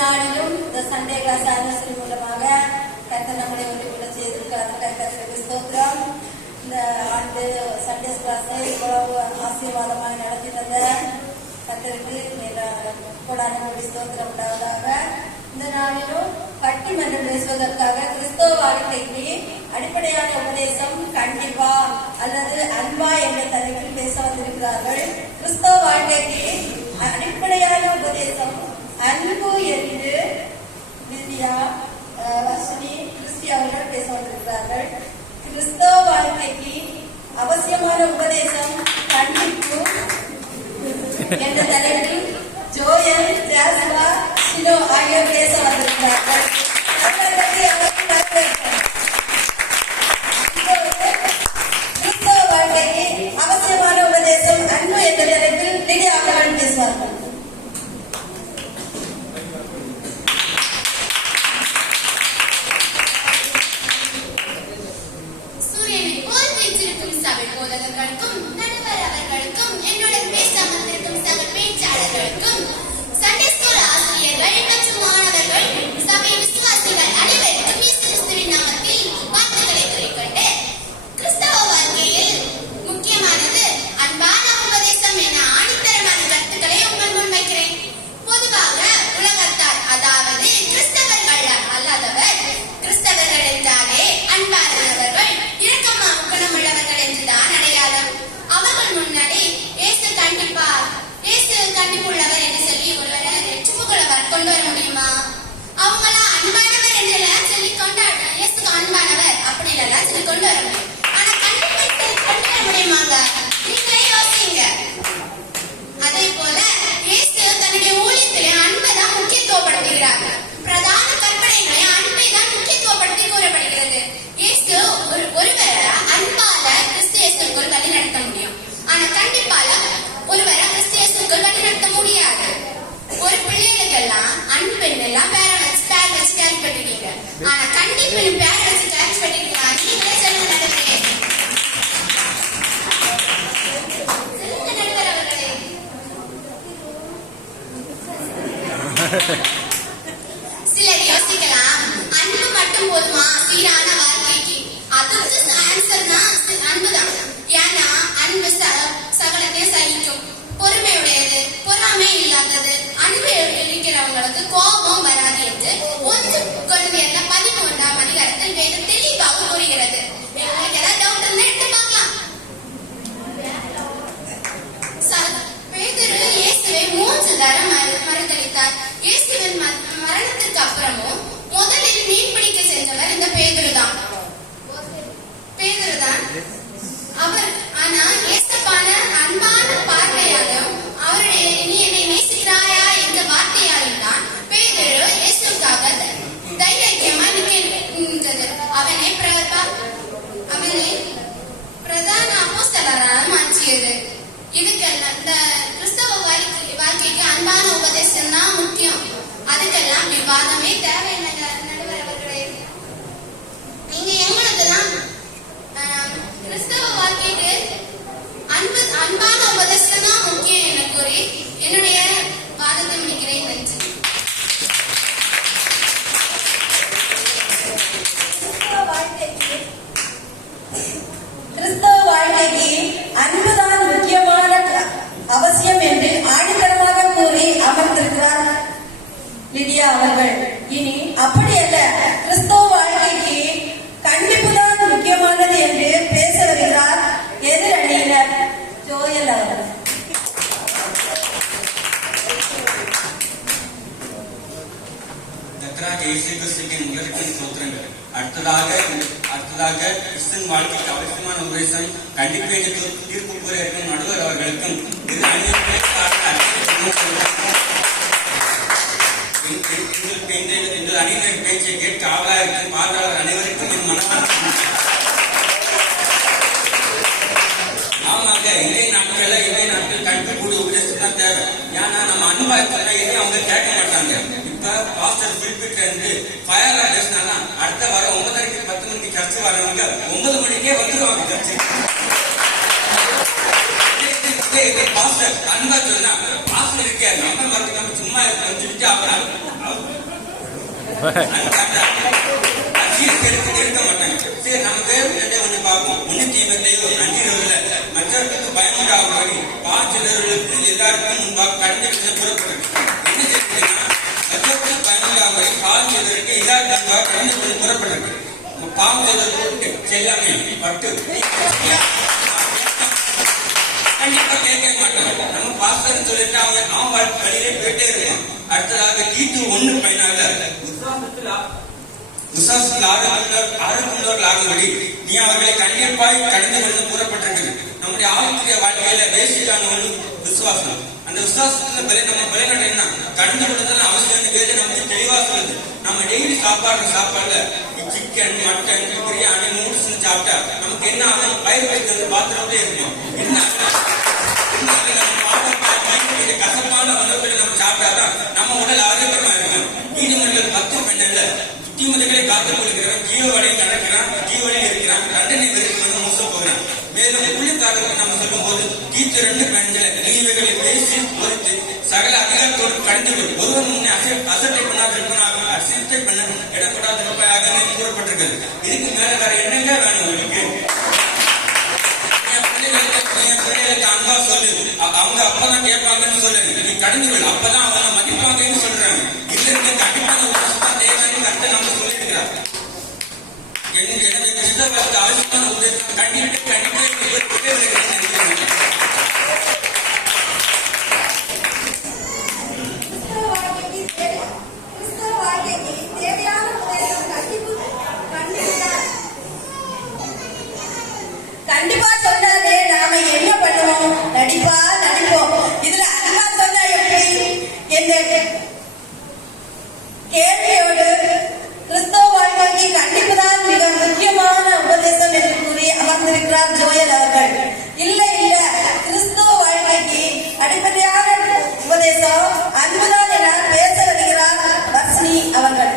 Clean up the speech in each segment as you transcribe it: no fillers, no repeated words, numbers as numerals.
நாளிலும் இந்த Sunday class anniversary மூலமாக கர்த்தர் நம்மளை ஒன்று செய்திருக்கிறார். கர்த்தருக்கு ஸ்தோத்திரம். இந்த ஆண்டு சண்டே கிளாஸை இவ்வளவு ஆசீர்வாதமாக நடத்தி தந்த கர்த்தருக்கு கொடான ஸ்தோத்திரம் உண்டாவதாக. இந்த நாளிலும் பட்டிமன்றம் பேசுவதற்காக கிறிஸ்தவ வாழ்க்கைக்கு அடிப்படையான உபதேசம் கண்டிப்பா அல்லது அன்பா என்ற தலைப்பில் பேச வந்திருக்கிறார்கள். கிறிஸ்தவ வாழ்க்கைக்கு அடிப்படையான உபதேசம் அன்பு என்று வித்யா வர்ஷினி கிறிஸ்டி அவர்கள் பேச வந்திருக்கிறார்கள். கிறிஸ்தவ வாழ்க்கைக்கு அவசியமான உபதேசம் கண்டிப்பு என்ற தலைப்பில் ஜோயல், ஜாஸ்வா, சினோ ஆகியோர் பேச வந்திருக்கிறார்கள். கிறிஸ்தவ வாழ்க்கைக்கு அவசியமான உபதேசம் அன்பு என்ற தலைப்பில் லிடியா அவர்கள் பேசுவார்கள். சிலர் யோசிக்கலாம், அன்பு மட்டும் போதுமா சீரான வாழ்க்கைக்கு? அதுக்கு ஆன்சர்னா அன்புதான். ஏன்னா அன்பு சகலத்தையும் சகிக்கும், பொறுமையுடையது, பொறாமை இல்லாதது, அன்பு இருக்கிறவங்களுக்கு கோபம் வராது என்று 1 கொரிந்தியர் 11ஆம் அதிகாரத்தில் வேதம் தெளிவாக கூறுகிறது. ஏதாவது டவுட் இருந்தா எடுத்து பார்க்கலாம். பேதுரு இயேசுவை 3 தரம் மறுதலித்தார். இயேசுவின் மரணத்துக்கு அப்புறமும் முதலில் மீன் பிடிக்க சென்றவர் இந்த பேதுருதான். அவர் ஆனா ஏசப்பான அன்பான பார்வையாலும் அவருடைய நீ என்னை நேசிக்கிறாயா என்ற வார்த்தையாலும் தான் பேதுரு இயேசுக்காக தைரியமா நின்றது. அவனை பிரதான அப்போஸ்தலராக மாற்றியது. இதுக்கெல்லாம் இந்த கிறிஸ்தவ வாழ்க்கைக்கு அன்பான உபதேசம் தான் முக்கியம். அதுக்கெல்லாம் விவாதமே தேவையில்லை நடுவர் அவர்களே. நீங்க எங்களுக்குதான் கிறிஸ்தவ வாழ்க்கைக்கு அன்பான உபதேசம் தான் முக்கியம் என கூறி என்னுடைய வாதத்தை முடிக்கிறேன். நன்றி. கிறிஸ்தவ வாழ்க்கைக்கு அன்புதான் முக்கியமான அவசியம் என்று ஆணித்தரமாக கூறி அமர்ந்திருக்கிறார் லிடியா அவர்கள். இனி அப்படி அல்ல, கிறிஸ்தவ வாழ்க்கைக்கு கண்டிப்புதான் முக்கியமானது என்று பேச வருகிறார் எதிரணியினர் ஜோயல் அவர்கள். அடுத்ததாக கிறிஸ்தன் வாழ்க்கைக்கு அவசியமான உபதேசம் கண்டிப்பை தீர்ப்பு கூற இருக்கும் நடுவர் அவர்களுக்கும் எங்கள் அணியினர் பேச்சை கேட்க ஆவலாக இருக்கும் பார்வையாளர் அனைவருக்கும் என் மனமான ஆமாங்க. இன்றைய நாட்கள் கண்டிப்பு கூடிய உபதேசம் தான் தேவை. ஏன்னா நம்ம அன்பா இருக்கிற இதையும் அவங்க கேட்க மாட்டாங்க. இப்ப பாஸ்டர் குறிப்பிட்ட இருந்து ஃபயர்ல பேசினா அடுத்த வாரம் 9:30 10 மணிக்கு சர்ச்சு வரவங்க 9 மணிக்கே வந்துடுவாங்க சர்ச்சு. அதே பாஸ்டர் அன்பா சொன்னா பாஸ்டர் இருக்க நம்ம மறந்து நம்ம சும்மா சொல்லிட்டு இருக்க மாட்டாங்க. சரி நம்ம பேர் கொஞ்சம் பார்ப்போம். முன்னூத்தி 57 அந்நியர்களை மற்றவர்களுக்கு பயமுண்டாகும்படி பாச்சிலர்களுக்கு எல்லாருக்கும் முன்பாக கடந்து புறப்படும். என்ன செய்யுதுன்னா மற்றவர்களுக்கு பயமுண்டாகும்படி பாச்சிலருக்கு எல்லாருக்கும் முன்பாக கடந்து புறப்படும். பாவம் செய்தவர்களுக்கு எல்லாமே பட்டு கண்டிப்பா கேட்க மாட்டாங்க. நம்ம பாஸ்டர் சொல்லிட்டு அவன் வழியிலே போயிட்டே இருக்கான். அடுத்ததாக தீத்து 1:14 விசுவாசத்தில் ஆரோக்கியமுள்ளவர்கள் ஆகும்படி நீ அவர்களை கண்டிப்பாய் கடந்து கொண்டு கூறப்பட்டிருக்கு. நம்முடைய ஆவிக்குரிய வாழ்க்கையில பேசிக்கான ஒன்று விசுவாசம். அந்த விசுவாசத்துல நம்ம பலனடைனா கடந்து கொண்டதெல்லாம் அவசியம் பேரு நமக்கு தெளிவா சொல்லுது. நம்ம டெய்லி சாப்பாடுல சிக்கன் மட்டன் பிரியாணி நூடுல்ஸ் சாப்பிட்டா நமக்கு என்ன ஆகும்? வயிறு வைக்கிறது பாத்திரமே இருக்கும். என்ன கசப்பான உணவுகளை நம்ம சாப்பிட்டாதான் நம்ம உடல் ஆரோக்கியமா இருக்கும். நீதிமன்றங்கள் 10 புத்திமதிகளை காத்துக் கொள்கிறான், ஜீவவழியில் நடக்கிறான், ஜீவவழியில் இருக்கிறான், தண்டனை வரைக்கும் மோசம் போகிறான். மேலும் ஊழியக்காரர்கள் நம்ம சொல்லும் போது தீத்து 2:5 நீதிகளை பேசி பொறுத்து சகல அதிகாரத்தோடு கடந்து ஒருவன் முன்னே அசட்டை பண்ணாதிருப்பனாக அசட்டை பண்ண இடப்படாதிருப்பாக கூறப்பட்டிருக்கிறது. இதுக்கு மேல வேற என்னங்க வேணும் உங்களுக்கு? என் பிள்ளைகளுக்கு அன்பா சொல்லு, அவங்க அப்பதான் கேட்பாங்கன்னு சொல்லுங்க. நீ கடந்து கொள், அப்பதான் அவங்க மதிப்பாங்கன்னு சொல்றாங்க. இதுல இருக்க கண்டிப்பான உபதேசம் தேவையான கருத்தை நம்ம சொல்லியிருக்கிறார். எனக்கு கிறிஸ்தவர்களுக்கு அவசியமான உபதேசம் கண்டிப்பா கண்டிப்பா சொன்னாலே நாம என்ன பண்ணுவோம்? நடிப்போம். இதுல அன்பா சொன்னா எப்படி? என்ற கேள்வியோடு கிறிஸ்தவ வாழ்க்கைக்கு கண்டிப்புதான் மிக முக்கியமான உபதேசம் என்று கூறி அமர்ந்திருக்கிறார் ஜோயல் அவர்கள். இல்ல கிறிஸ்தவ வாழ்க்கைக்கு அடிப்படையான உபதேசம் அன்புதான் என பேச வருகிறார் வர்ஷினி அவர்கள்.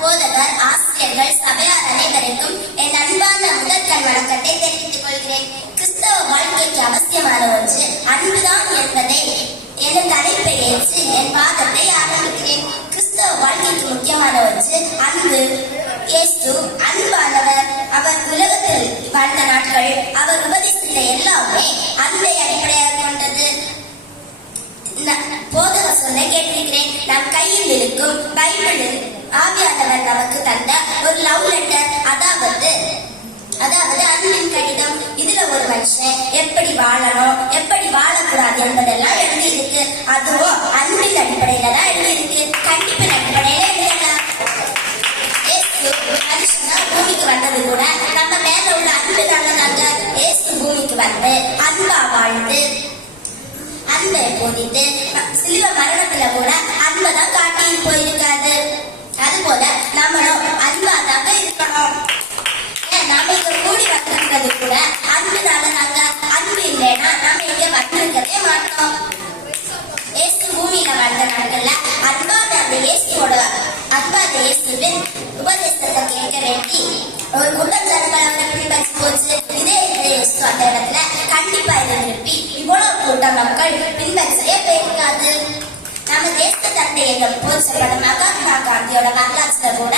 போதகர், ஆசிரியர்கள், சபையார் அனைவருக்கும் என் அன்பான முதற்கண் வணக்கத்தை தெரிவித்துக் கொள்கிறேன். கிறிஸ்தவ வாழ்க்கைக்கு அவசியமான ஒன்று அன்புதான் என்பதை என் தலைப்பை ஏற்று என் பாதத்தை ஆரம்பிக்கிறேன். கிறிஸ்தவ வாழ்க்கைக்கு முக்கியமான ஒன்று அன்பு. இயேசு அன்பானவர். அவர் உலகத்தில் வாழ்ந்த நாட்கள் அவர் உபதேசித்த எல்லாமே அன்பை அடிப்படையாக கொண்டது. போதகர் சொல்ல கேட்டிருக்கிறேன். நம் கையில் இருக்கும் பைபிளில் ஆவியானவர் நமக்கு தந்த ஒரு லவ் லெட்டர், அதாவது அன்பின் கடிதம். இதுல ஒரு மனுஷன் எப்படி வாழணும், எப்படி வாழக்கூடாது என்பதெல்லாம் எழுதி இருக்கு. அதுவும் அன்பின் அடிப்படையில தான் எழுதி இருக்கு, கண்டிப்பின் அடிப்படையில எழுதல. மனுஷனா பூமிக்கு வந்தது கூட நம்ம மேல உள்ள அன்பு நல்லதாங்க. ஏசு பூமிக்கு வந்து அன்பா வாழ்ந்து அன்பை போதிட்டு சிலுவ மரணத்துல கூட அன்பைதான் காட்டி போயிருக்காது. அதுபோல நம்மளும் அன்பாதாக இருக்கணும். நாம இங்க கூடி வந்திருக்கிறது கூட அன்புனால நாங்க. அன்பு இல்லைன்னா நாம இங்க வந்திருக்கவே மாட்டோம். ஏசு பூமியில வாழ்ந்த நாட்கள்ல அன்பான அந்த இயேசுவின் உபதேசத்தை கேட்க வேண்டி ஒரு கூட்டம் ஜனங்கள் அவரை பின்பற்றி போச்சு. இதே இயேசு அந்த இடத்துல கண்டிப்பா இதை திருப்பி இவ்வளவு கூட்டம் மக்கள் பின்பற்றியே போயிருக்காது. நம்ம தேச தந்தை என்ற போச்சப்பட மகாத்மா காந்தியோட வரலாற்றுல கூட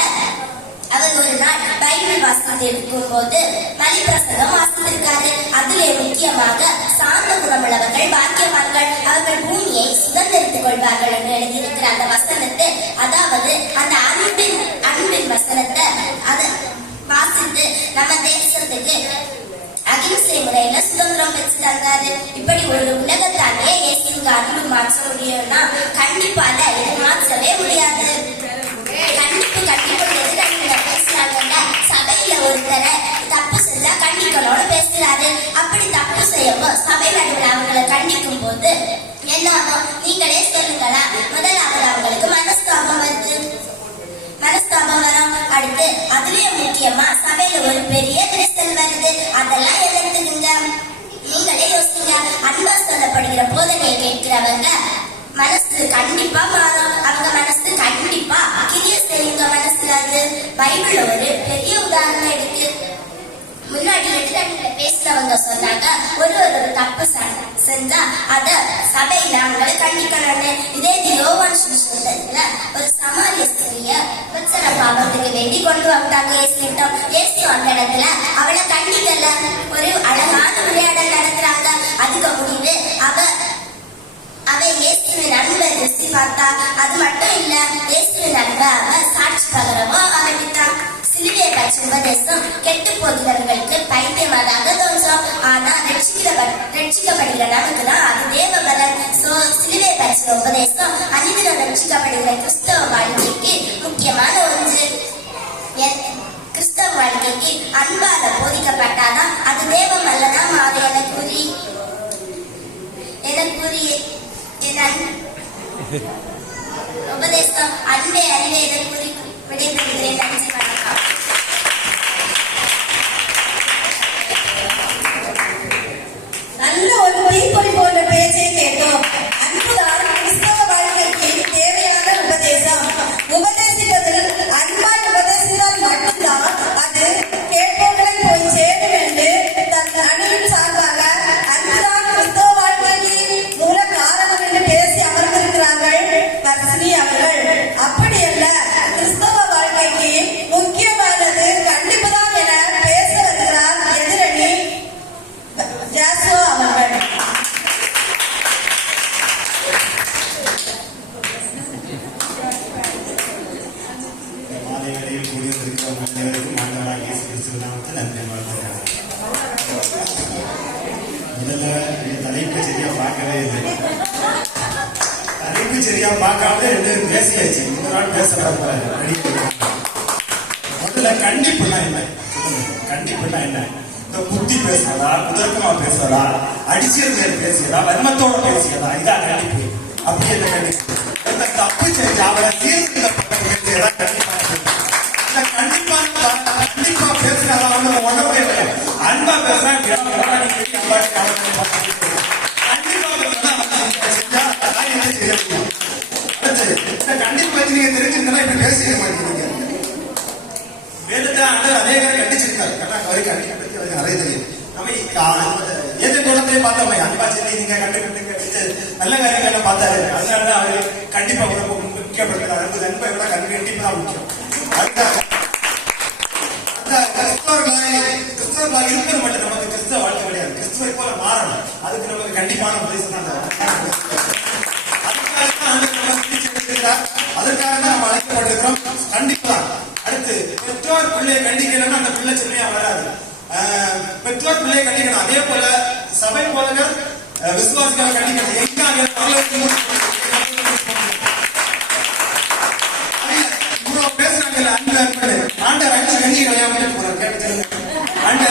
அவர் ஒரு நாள் பைபிள் வாசித்து இருக்கும் போது மலிப்பிரசங்கம் வாசித்திருக்காரு. அதிலே முக்கியமாக சாந்த குணமுள்ளவர்கள் பாக்கியவான்கள், அவர்கள் பூமியை சுதந்திரித்துக் கொள்வார்கள் என்று எழுதியிருக்கிற அந்த வசனத்தை, அதாவது அந்த அன்பின் வசனத்தை அதை வாசித்து நம்ம தேசத்துக்கு அகிம்சை முறையில சுதந்திரம் பெற்று தந்தாரு. இப்படி ஒரு உலகத்தானே இயேசுக்கு அன்பு மாற்ற முடியும்னா கண்டிப்பா இதை மாற்றவே முடியாது. கண்டிப்பு பேசுறாங்க. சபையில ஒருத்தரை தப்பு செஞ்சா கண்டிக்கணும்னு பேசுறாரு. அப்படி தப்பு செய்யப்போ சபை நடுவில் அவங்களை கண்டிக்கும் போது என்ன ஆகும்? நீங்களே சொல்லுங்களா. முதலாவது அவங்களுக்கு மனஸ்தாபம் வருது. மனஸ்தாபம் வரும். அடுத்து அதுலயே முக்கியமா சபையில ஒரு பெரிய கிறிஸ்தல் வருது. அதெல்லாம் எதிர்த்துங்க. நீங்களே யோசிங்க. அன்பா சொல்லப்படுகிற போதனையை கேட்கிறவங்க மனசு கண்டிப்பா மாறும். அவங்க மனசு பைபிள்ல ஒரு பெரிய உதாரணம் இருக்கு. முன்னாடி எதிரணியில பேசினவங்க சொன்னாங்க, ஒரு தப்பு செஞ்சா அத சபையில அவங்களை கண்டிக்கணும்னு. இதே யோவான் சுவிசேஷத்துல ஒரு சமாரிய ஸ்திரிய விபச்சார பாவத்துக்கு வேண்டி கொண்டு வந்தாங்க இயேசுவிடம். இயேசு அந்த இடத்துல அவளை கண்டிக்கல, ஒரு அழகான உரையாடல் நடத்துறாங்க. அதுக்கு முடிவு அவ இயேசுவின் அன்பை ருசி பார்த்தா. அது மட்டும் இல்ல, இயேசுவின் அன்பை அவ சாட்சி பகரவும் ஆரம்பித்தான். சிலுவையை பற்றி உபதேசம் கெட்டு போகிறவர்களுக்கு பைத்தியமாதாக தோன்றும். ஆனா ரட்சிக்கப்படுகிற நமக்கு தான் அது தேவ பலன். சிலுவையை பற்றி உபதேசம் அனிதினம் ரட்சிக்கப்படுகிற கிறிஸ்தவ வாழ்க்கைக்கு முக்கியமான ஒன்று. கிறிஸ்தவ வாழ்க்கைக்கு அன்பால போதிக்கப்பட்டாதான் அது தேவம் அல்லனா மாறு என கூறி உபதேசம் அன்பே அன்பே என கூறி விடைபெறுகிறேன். நன்றி, வணக்கம். நல்ல ஒரு தீப்பொறி போன்ற பேச்சை கேட்டோம். அன்புதான் கிறிஸ்தவ வாழ்க்கைக்கு தேவையான உபதேசம். உபதேசிப்பதில் அன்பாய் உபதேசித்தால் மட்டும்தான் அது கேட்பவர்களை போய் சேரும் என்று தன் அணியின் சார்பாக அன்புதான் கிறிஸ்தவ வாழ்க்கைக்கு மூல காரணம் என்று பேசி அமர்ந்திருக்கிறார்கள் தர்சினி அவர்கள். அப்படியல்ல, கிறிஸ்தவ வாழ்க்கைக்கு முக்கியமானது கண்டிப்புதான் என பேச வருகிறார் எதிரணி ஜாசுவா அவர்கள். மாலைகளில் கூடியிருக்கிற மனிதர்களுக்கும் ஆண்டவராகிய இயேசு கிறிஸ்துவின் நாமத்தில் நன்றி வாழ்த்துகிறேன். முதல்ல தலைப்பு சரியா பார்க்கவே இல்லை. தலைப்பு சரியா பார்க்காம ரெண்டு பேசியாச்சு. இந்த நாள் பேசப்பட முதல்ல கண்டிப்புனா என்ன? கண்டிப்புனா என்ன? இந்த புத்தி பேசுறதா, முதற்கமா பேசுறதா, அடிச்சல் பேசுறதா, வன்மத்தோட பேசுறதா, இதான் கண்டிப்பு. அப்படி என்ன கண்டிப்பு? இந்த தப்பு செஞ்சு அவரை தீர்த்து கண்டிப்பா பேசுறதா உணவே இல்லை. அன்பா பேசுறேன் கண்டிப்பா பத்தி நீங்க தெரிஞ்சிருந்தா இப்ப பேசிக்க மாட்டேங்கிறீங்க. வேதத்தை ஆண்டவர் அநேகரை கண்டிச்சிருக்காரு. அவருக்கு கண்டிப்பை பத்தி அவருக்கு நிறைய தெரியும். நம்ம ஏற்ற குணத்திலே பார்த்தோமே, அன்பா சொல்லி நீங்க கண்டுபிடிச்சு நல்ல காரியங்களை பார்த்தாரு. அதனாலதான் அவரு கண்டிப்பா ரொம்ப முக்கியப்படுத்துறாரு. அந்த அன்பை விட கண்டிப்பா தான் முக்கியம். அதுக்காக கிறிஸ்தவர்களாக இருப்பது மட்டும் நமக்கு கிறிஸ்தவ வாழ்க்கை கிடையாது. கிறிஸ்துவை போல மாறணும். அதுக்கு நமக்கு கண்டிப்பான உபதேசம் தான். அதற்காக தான் நம்ம அழைக்கப்பட்டிருக்கிறோம். கண்டிப்பா அடுத்து பெற்றோர் பிள்ளையை கண்டிக்கணும்னா அந்த பிள்ளை சொல்லியா வராது. பெற்றோர் பிள்ளையை கண்டிக்கணும். அதே போல சபை போதகர் விசுவாசிகளை கண்டிக்கணும். எங்க பேசுறாங்கல்ல அன்பு அன்பு ஆண்டர் அஞ்சு கஞ்சி கல்யாணம் போறாரு. கேட்டு அஞ்சு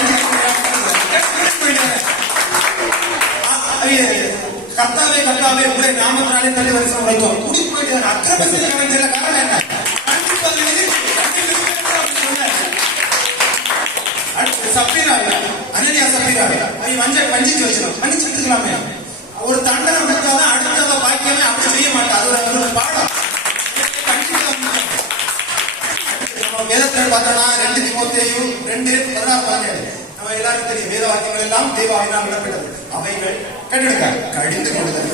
கர்த்தாவே கர்த்தாவே உங்களை நாமத்தினாலே தள்ளி வருஷம் உரைக்கும் கூடி போயிட்டு அக்கிரம செய்ய வேண்டிய காரணம் என்ன? சப்பீரா அனனியா சப்பீரா வஞ்சிச்சு வச்சிடும். மன்னிச்சு எடுத்துக்கலாமே. ஒரு தண்டனை கொடுத்தாதான் அடுத்தத பாக்கியமே அப்படி செய்ய மாட்டான். அது ஒரு பாடம். வேதத்தில் பார்த்தோம்னா 2 தீமோத்தேயு 2:16 நம்ம எல்லாருக்கும் தெரியும். வேத வாக்கியங்கள் எல்லாம் தேவாவினால் விடப்பட்டது. அவைகள் கண்டிடுங்க கடிந்து கொள்ளுதல்,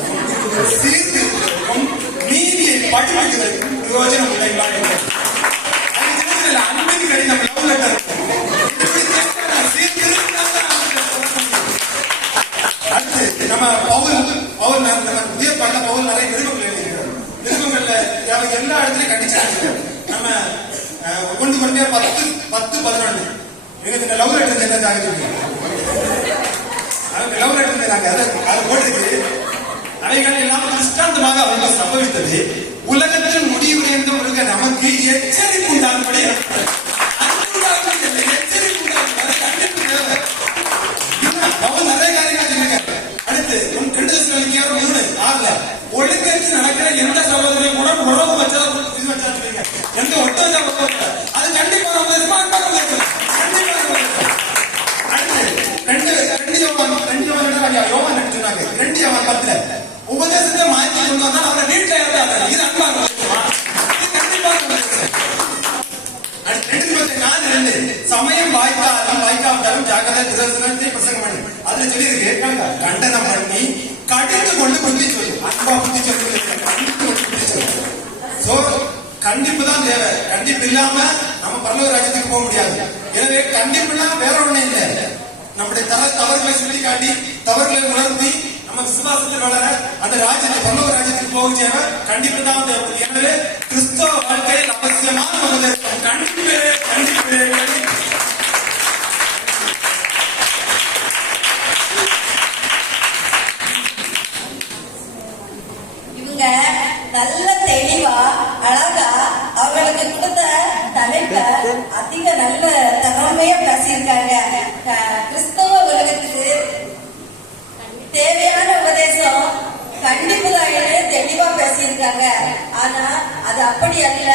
சீர்திருத்தம், நீதியை படிப்பதற்கும் பிரயோஜனம் உடையவாக அன்பின் கடிதம் லவ் லெட்டர். அடுத்து நம்ம பவுல் புதிய பண்ண பவுல் நிறைய நிருபங்கள் எழுதியிருக்கிறார். நிருபங்கள்ல எல்லா இடத்துலயும் கண்டிச்சாங்க. நம்ம 1 Corinthians 10:11 எனக்கு லவ் லெட்டர் என்ன லவ் லெட்டர் அது போட்டிருக்கு. அவைகள் எல்லாம் திருஷ்டாந்தமாக அவர்கள் சம்பவித்தது உலகத்தின் முடிவு என்றும் இருக்க நமக்கு எச்சரிப்பு உண்டாகும்படி நிறைய காரியங்கள். அடுத்து 2 Thessalonians 3:6 ஒழுங்கற்று நடக்கிற எந்த சகோதரியும் கூட உறவு வச்சா எந்த ஒட்ட அது கண்டிப்பா உபதேசத்தை மாற்றி கொண்டு அவரை வீட்டில் இது அன்பா 4:2 சமயம் வாய்க்காலும் வாய்க்காவிட்டாலும் ஜாக்கிரதை திருவசனத்தை பிரசங்கம் பண்ணி அதுல சொல்லி கேட்காங்க கண்டனம் பண்ணி கடிந்து கொண்டு புத்தி சொல்லு அன்பா புத்தி சொல்லு கடிந்து கொண்டு புத்தி சொல்லு. சோ கண்டிப்பு தான் தேவை. கண்டிப்பு இல்லாம நம்ம பரலோக ராஜ்யத்துக்கு போக முடியாது. எனவே கண்டிப்பு இல்லாம வேற ஒண்ணு இல்லை. நம்முடைய தவறுகளை சொல்லி காட்டி தவறுகளை உணர்த்தி நம்ம விசுவாசத்தில் வளர அந்த ராஜ்யத்தை பரலோக ராஜ்யத்துக்கு போக தேவை. கண்டிப்பு தான் தேவை. எனவே கிறிஸ்தவ வாழ்க்கையில் அவசியமான உபதேசம் கண்டிப்பு கண்டிப்பு கண்டிப்பு. இவங்க நல்ல தெளிவா அழகா அவர்களுக்கு கொடுத்த தலைப்ப அதிக நல்ல திறமையா பேசியிருக்காங்க. கிறிஸ்தவ உலகத்துக்கு தேவையான உபதேசம் கண்டிப்பு தான் தெளிவா பேசியிருக்காங்க. ஆனா அது அப்படி அல்ல.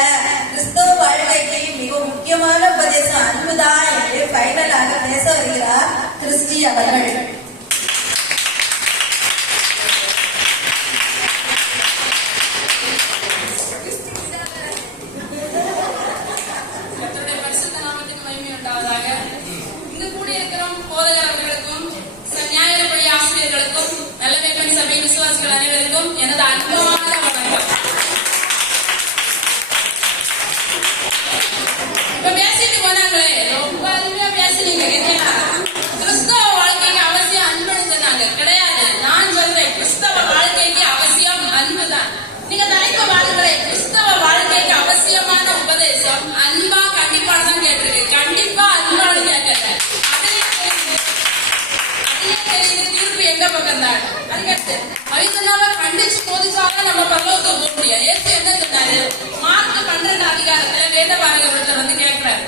கிறிஸ்தவ வாழ்க்கைக்கு மிக முக்கியமான உபதேசம் அன்புதான் என்று பைனலாக பேச வருகிறார் கிறிஸ்டி அவர்கள். அனைவருக்கும் எனது அன்பான வணக்கம். இப்ப பேசிட்டு போனாங்களே, ரொம்ப அருமையா பேசுனீங்க. கிறிஸ்தவ வாழ்க்கைக்கு அவசியம் அன்புன்னு சொன்னாங்க. கிடையாது, நான் சொல்றேன் கிறிஸ்தவ வாழ்க்கைக்கு அவசியம் அன்புதான். நீங்க தலைப்பு வாழ்க்கைய கிறிஸ்தவ வாழ்க்கைக்கு அவசியமான உபதேசம் அன்பா கண்டிப்பா தான் கேட்டிருக்கு. கண்டிப்பா அன்பானு கேட்கல. தீர்ப்பு எங்க பக்கம் தான். அதுக்கடுத்து அவைத்தனால கண்டிச்சு போதிச்சாலும் நம்ம பரலோகத்துக்கு போக முடியாது. ஏசு என்ன சொன்னாரு? மார்க் 12 அதிகாரத்துல வேதபாரகர் ஒருத்தர் வந்து கேட்கிறாரு,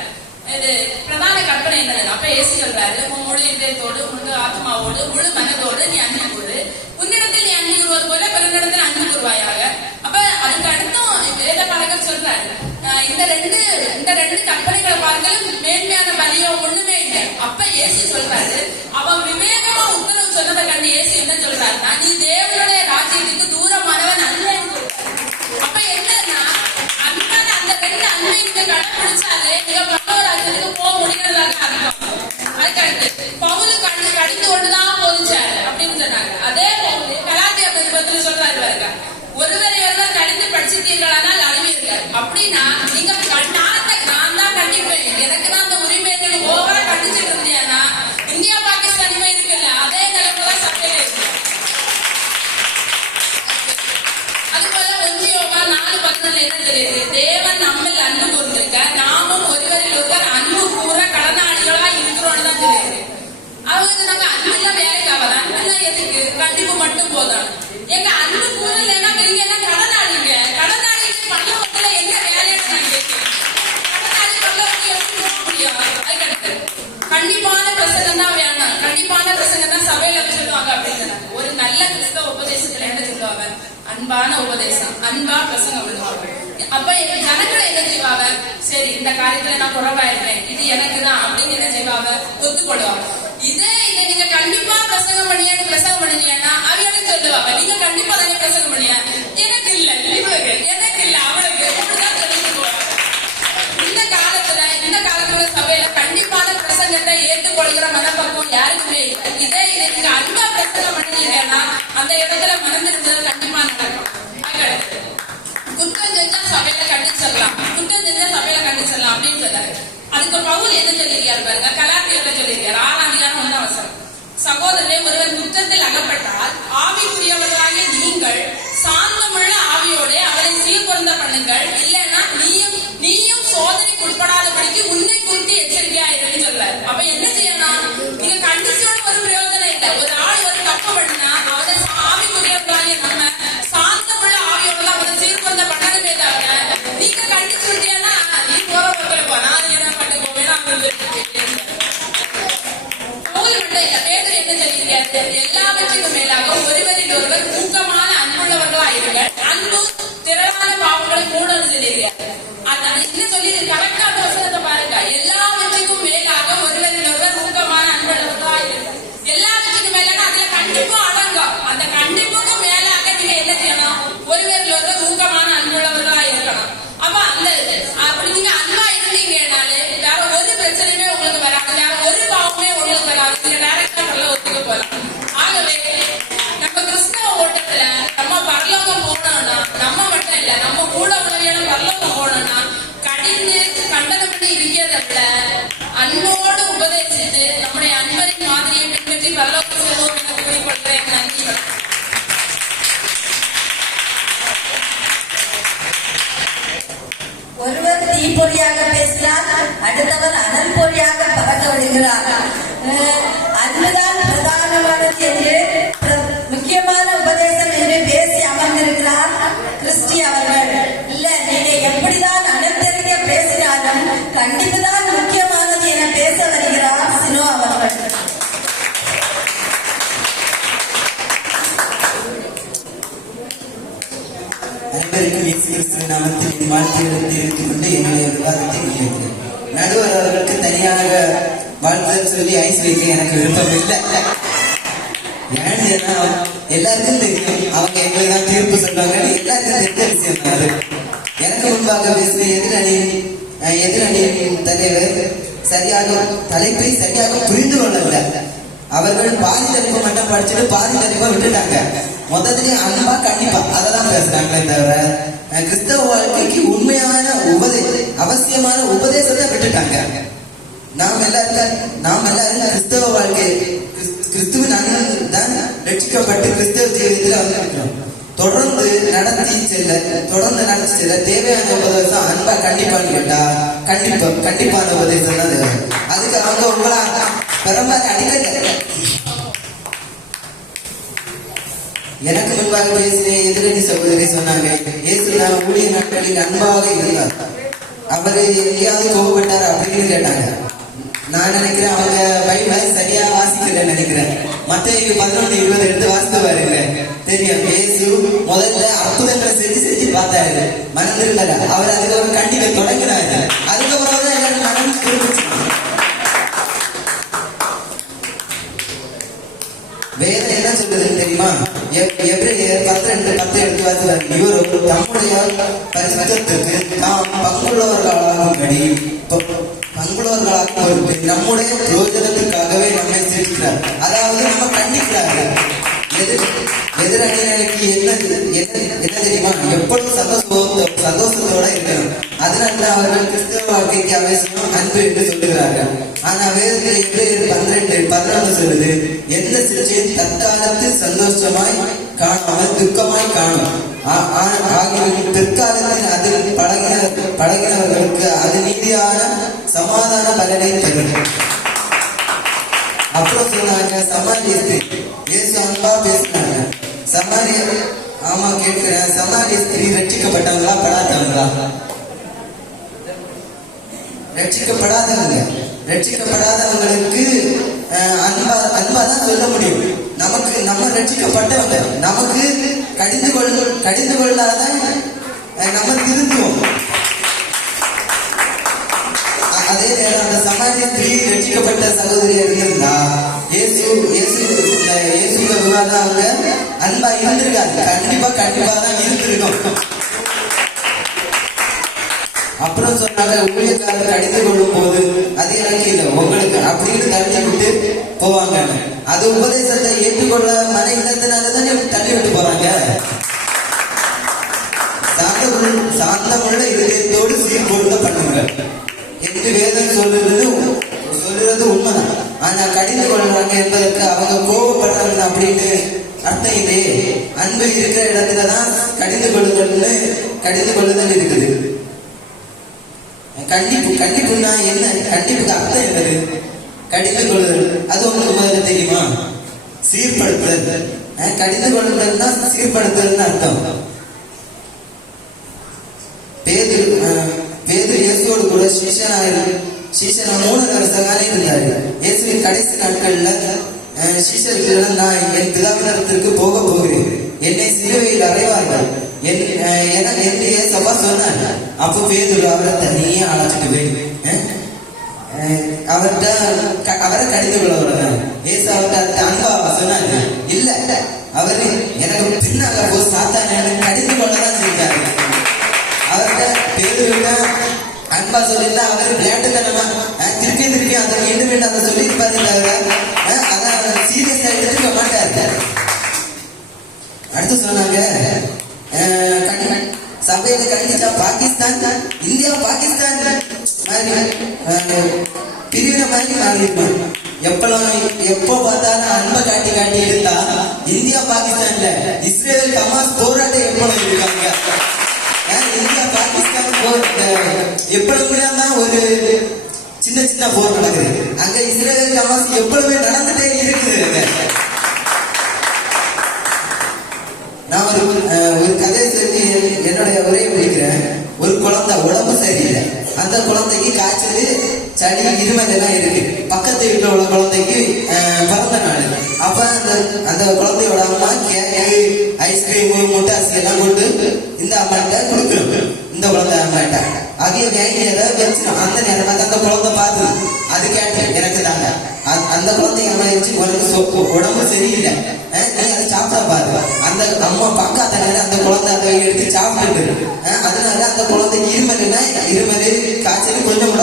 இது பிரதான கற்பனை என்னது? அப்ப ஏசு சொல்றாரு, உன் முழு இதயத்தோடு முழு ஆத்மாவோடு முழு மனதோடு நீ அன்பு கூறு, உன்னிடத்தில் நீ அன்பு கூறுவது போல பிறனிடத்தில் அன்பு கூறுவாயாக. அப்ப அதுக்கு அடுத்தும் வேதபாரகர் சொல்றாரு, இந்த ரெண்டு கற்பனைகளை பார்க்கலும் மேன்மையான பலியோ ஒண்ணுமே இல்லை. அப்ப ஏசு சொல்றாரு, அவன் விவேகமா உத்தரவு சொன்னதை கண்டு ஏசு என்ன சொல்றாருன்னா, நீ தேவனுடைய ராஜ்யத்துக்கு தூரமானவன் அல்லன்னு சொல்றாரு. அப்ப என்னன்னா அன்பான அந்த ரெண்டு அன்பை நீங்க கடைபிடிச்சாலே நீங்க பரலோக ராஜ்யத்துக்கு போக முடிகிறதாக அர்த்தம். அதுக்கடுத்து பவுலு கடிந்து கொண்டுதான் போதிச்சாரு அப்படின்னு சொன்னாங்க. அதே பவுலு கலாத்தியர் நிருபத்துல சொல்றாரு பாருங்க, ஒருவரை ஒருவர் கடிந்து படிச்சிட்டீர்களானால் அழிவீர்கள். அப்படின்னா நீங்க நான் தான் கண்டிப்பேன், எனக்கு தான் அந்த உரிமை ஓவரா கண்டிச்சுட்டு இருந்தேன்னா இந்தியா பாகிஸ்தான் இருக்குல்ல, அதே நிலைமைதான் சட்டையில இருக்கு. அது போல ஒன்றியோகா 4:11 என்ன தெரியுது? தேவன் நம்மில் அன்பு கூர்ந்திருக்க நாமும் ஒருவரில் ஒருவர் அன்பு கூற கடனாளிகளா இருக்கிறோம்னு தான் தெரியுது. அவங்க நாங்க அன்புலாம் வேலைக்கு ஆகாதான், அன்புலாம் எதுக்கு? கண்டிப்பு மட்டும் போதும். எங்க அன்பு கூறலைன்னா நீங்க என்ன கடனாளிங்க? கடனாளி பல்லவத்துல என்ன வேலைன்னு நான் கேட்கிறேன். கடனாளி பல்லவத்துக்கு எப்படி போக முடியும்? அதுக்கடுத்து கண்டிப்பான பிரசங்கம் தான் வேணும். கண்டிப்பான பிரசங்கம் தான் சபையில சொல்லுவாங்க அப்படின்னு ஒரு நல்ல கிறிஸ்தவ உபதேசத்துல என்ன சொல்லுவாங்க? அன்பான உபதேசம், அன்பா பிரசங்கம் பண்ணுவாங்க. அப்ப எங்க ஜனங்களை என்ன செய்வாங்க? சரி, இந்த காரியத்துல நான் குறைவா இருக்கேன், இது எனக்கு தான் அப்படின்னு என்ன செய்வாங்க? ஒத்துக்கொள்வாங்க. இதை நீங்க கண்டிப்பா பிரசங்கம் பண்ணீங்கன்னா அவங்களுக்கு சொல்லுவாங்க, நீங்க கண்டிப்பா தானே பிரசங்கம் பண்ணியா? எனக்கு இல்ல, இவளுக்கு எனக்கு இல்ல, அவளுக்கு இப்படிதான் சொல்லிட்டு போவாங்க. இந்த காலத்துல சபையில கண்டிப்பான பிரசங்கத்தை ஏற்றுக்கொள்கிற மனப்பக்குவம் யாருக்குமே இல்லை. இதை நீங்க அன்பா பிரசங்கம் பண்ணீங்கன்னா அந்த இடத்துல மனந்திருந்தது கண்டிப்பா நடக்கும். குற்றம் செஞ்சா சபையில கண்டிச்சிடலாம், குற்றம் செஞ்சா சபையில கண்டிச்சிடலாம் அப்படின்னு சொன்னாரு. அதுக்கு பவுல் என்ன சொல்லிருக்காரு பாருங்க, கலாத்தியர்ல சொல்லிருக்காரு 6:1 சகோதரரே, ஒருவர் குற்றத்தில் அகப்பட்டால் ஆவிக்குரியவர்களாகிய நீங்கள் சாந்தமுள்ள ஆவியோட அவரை சீர்பொருந்த பண்ணுங்கள், இல்லைன்னா நீயும் சோதனைக்கு உட்படாதபடிக்கு உன்னை குறித்து எச்சரிக்கையா இருக்குன்னு சொல்றாரு. அப்ப என்ன செய்யணும்? நீங்க கண்டிச்சோட ஒரு பிரயோஜனம் இல்லை. ஒரு ஆள் ஒரு தப்பு பண்ணினா அவரை ஆவிக்குரியவர்களாகிய நம்ம சாந்தமுள்ள ஆவியோட அவரை சீர்பொருந்த பண்ணணுமே தவிர நீங்க கண்டிச்சு விட்டீங்கன்னா நீ போற பக்கம் போனா என்ன பண்ண போவேன்னா பவுல் மட்டும் இல்ல, பேதுரு என்ன சொல்லியிருக்காரு? எல்லாவற்றுக்கும் மேலாக ஒருவரில் ஒருவர் வருகிறார். அன்புதான் பிரதானமானது என்று முக்கியமான உபதேசம் என்று பேசி அமர்ந்திருக்கிறார் கிறிஸ்டி அவர்கள். இல்ல, நீங்க எப்படிதான் அனந்தரிக்க பேசினாலும் கண்டிப்புதான் முக்கியமானது என பேச வருகிறார் சினோ அவர்கள். அனைவருக்கும் இயேசு கிறிஸ்துவின் நாமத்தில் வாழ்த்துக்களை தெரிவித்துக் கொண்டு என்னுடைய விவாதத்தை முன்வைக்கிறேன். நடுவர் அவர்களுக்கு தனியாக வாழ்த்துதல் சொல்லி ஐஸ் வைக்க எனக்கு விருப்பம் இல்லை. ஏன்னு எல்லாருக்கும் தெரியும், அவங்க எங்களுக்கு தான் தீர்ப்பு சொல்றாங்க. எல்லாருக்கும் தெரிஞ்ச விஷயம் தான் அது. எனக்கு முன்பாக பேசின எதிரணியின் தலைவர் தலைப்பை சரியாக புரிந்து கொள்ளவில்லை. அவர்கள் பாதி தலைப்பை மட்டும் படிச்சுட்டு பாதி தலைப்பை விட்டுட்டாங்க. மொத்தத்திலே அன்பா கண்டிப்பா அததான் பேசுறாங்களே தவிர கிறிஸ்தவ வாழ்க்கைக்கு உண்மையான அவசியமான உபதேசத்தை விட்டுட்டாங்க. நாம் எல்லாரும் கிறிஸ்தவ வாழ்க்கை கிறிஸ்துவின் அண்ணன் தான் ரட்சிக்கப்பட்டு கிறிஸ்தவ ஜீவியத்தில் வந்திருக்கிறோம். தொடர்ந்து நடத்தி செல்ல தேவையான உபதேசம் அன்பா கண்டிப்பான்னு கேட்டா கண்டிப்பான உபதேசம் தான் தேவை. அதுக்கு அவங்க உங்களா பெரும்பாலும் அடிக்கடி எனக்கு முன்பாக பேசின எதிரணி சகோதரி சொன்னாங்க, இயேசு ஊழிய நாட்களில் அன்பாக இருந்தார், அவரு எங்கேயாவது கோபப்பட்டார் அப்படின்னு கேட்டாங்க. நான் நினைக்கிறேன் அவங்க பைபிளை சரியா வாசிக்கிறேன்னு நினைக்கிறேன். மத்தேயு 11:20 எடுத்து வாசித்து பாருங்க, தெரியும். இயேசு முதல்ல அற்புதங்களை செஞ்சு பார்த்தாரு, மனதிருக்கல. அவர் அதுக்கப்புறம் கண்டிப்பா தொடங்கினாரு. அதுக்கப்புறம் தான் எல்லாரும் மனம் திரும்பிச்சு. வேற என்ன சொல்றதுன்னு தெரியுமா? எபிரேயர் 12:10 எடுத்து வாசித்தார். இவரும் தம்முடைய பரிசுத்தத்துக்கு நாம் பங்குள்ளவர்களாகும்படி நம்முடைய பிரயோஜனத்துக்காகவே நம்மை சிரிக்கிறார். அதாவது நம்ம கண்டிக்கிறாரு. எதிரணிக்கு என்ன தெரியுமா? எப்பொழுதும் சந்தோஷத்தோட இருக்கணும். அதனால அவர்கள் கிறிஸ்தவ வாழ்க்கைக்கு அவசியம் அன்பு என்று சொல்லுகிறார்கள். ஆனா வேதத்தில் எபிரேயர் 12:11 சொல்லுது, எந்த சிகிச்சையும் தற்காலத்தில் சந்தோஷமாய் காணாமல் துக்கமாய் காணும். பிற்காலத்தில் அதில் பழகினவர்களுக்கு அது நீதியான சமாதான பலனை தரும். அப்புறம் சொன்னாங்க சமாரிய ஸ்திரீ. இயேசு அன்பா பேசினாங்க. ஆமா கேட்கிறேன், சமாரிய ஸ்திரீ ரட்சிக்கப்பட்டவங்களா படாதவங்களா? ரட்சிக்கப்படாதவங்களுக்கு அன்பாதான் சொல்ல முடியும். நம்ம ரட்சிக்கப்பட்டவங்க, நமக்கு கடிந்து கொள்ளாதான் நம்ம திருந்துவோம். அதே நேரம் அந்த சமாரிய ஸ்திரீ ரட்சிக்கப்பட்ட சகோதரியா இருந்தா இயேசுல விவாதம் அவங்க அன்பா இருந்திருக்காது. கண்டிப்பா தான் இருந்திருக்கும். அப்புறம் சொன்னாங்க, ஊழியக்காரர் கடிந்து கொள்ளும் போது அது எனக்கு இல்லை உங்களுக்கு அப்படின்னு தள்ளி விட்டு போவாங்க. அது உபதேசத்தை ஏற்றுக்கொள்ள மன இல்லத்தினாலதான் தள்ளி விட்டு போறாங்க. சாந்தமுள்ள இதயத்தோடு சீர்பொருத்த பண்ணுங்க என்று வேதம் சொல்றது உண்மைதான். ஆனா கடிந்து கொள்றாங்க என்பதற்கு அவங்க கோபப்படுறாங்க அப்படின்னு அர்த்தம் இல்லையே. அன்பு இருக்கிற இடத்துலதான் கடிந்து கொள்ளுதல் இருக்குது. கண்டிப்புன்னா என்ன? கண்டிப்புக்கு அர்த்தம் என்னது? கடிந்து கொள்ளுதல் அது உங்களுக்கு முதல்ல தெரியுமா? சீர்படுத்துதல். கடிந்து கொள்ளுதல்னா சீர்படுத்துதல்னு அர்த்தம். பேதுரு இயேசுவோடு கூட சீஷனா 3 வருஷ காலம் இருந்தாரு. இயேசுவின் கடைசி நாட்கள்ல சீஷர்களிடம், நான் என் பிதாவினிடத்திற்கு போகிறேன், என்னை சிலுவையில் அறைவார்கள் என்று ஏசப்பா சொன்னார். அப்போ பேதுரு அவரை தனியே அழைச்சிட்டு போய் அவரை கடிந்து கொள்ள ஏசு அவர்கிட்ட அன்பா சொன்னாரு. இல்ல, அவரு எனக்கு பின்னால போ சாத்தான கடிந்து கொள்ளதான் செஞ்சாரு. அவர்கிட்ட பேதுருவிட்ட அன்பா சொல்லிருந்தா அவர் விளையாட்டுத்தனமா திருப்பி அதை மீண்டும் அதை சொல்லியிருப்பாரு தவிர அதான் சீரியஸா எடுத்துக்க மாட்டாரு. அடுத்து சொன்னாங்க, சபையில கண்டிச்சா பாகிஸ்தான் இந்தியா பாகிஸ்தான் பிரிவின மாதிரி மாறிடுவான். எப்போ பார்த்தாலும் அன்பை காட்டி இருந்தா இந்தியா பாகிஸ்தான்ல இஸ்ரேல் ஹமாஸ் போராட்டம் எப்பொழுது இருக்காங்க. இந்தியா பாகிஸ்தான் எப்பொழுது ஒரு சின்ன சின்ன போர் நடக்குது. அங்க இஸ்ரேல் ஹமாஸ் எப்பொழுதுமே நடந்துட்டே இருக்குது. நான் ஒரு கதையை சொல்லி என்னுடைய உரையை முடிக்கிறேன். ஒரு குழந்தை உடம்பு சரியில்லை. அந்த குழந்தைக்கு காய்ச்சல், சளி, இருமல் எல்லாம் இருக்கு. பக்கத்து வீட்டுல உள்ள குழந்தைக்கு பிறந்த நாள். அப்ப அந்த குழந்தையோட அம்மா கேக்கு, ஐஸ்கிரீம், முட்டாசி எல்லாம் கொண்டு இந்த அம்மாட்ட கொடுக்கணும். இந்த குழந்தை அம்மாட்ட அவைய வாங்கி ஏதாவது வச்சிடும். அந்த நேரம் அந்த குழந்தை பார்த்து அது கேட்டு எனக்கு தாங்க அந்த குழந்தைங்க அம்மா வச்சு உனக்கு உடம்பு சரியில்லை, நீ அதை சாப்பிட்டா பாரு. அந்த அம்மா பார்க்காத நேரம் அந்த குழந்தை அதை எடுத்து சாப்பிட்டு அதனால அந்த குழந்தைக்கு இருமல், காய்ச்சல் கொஞ்சம்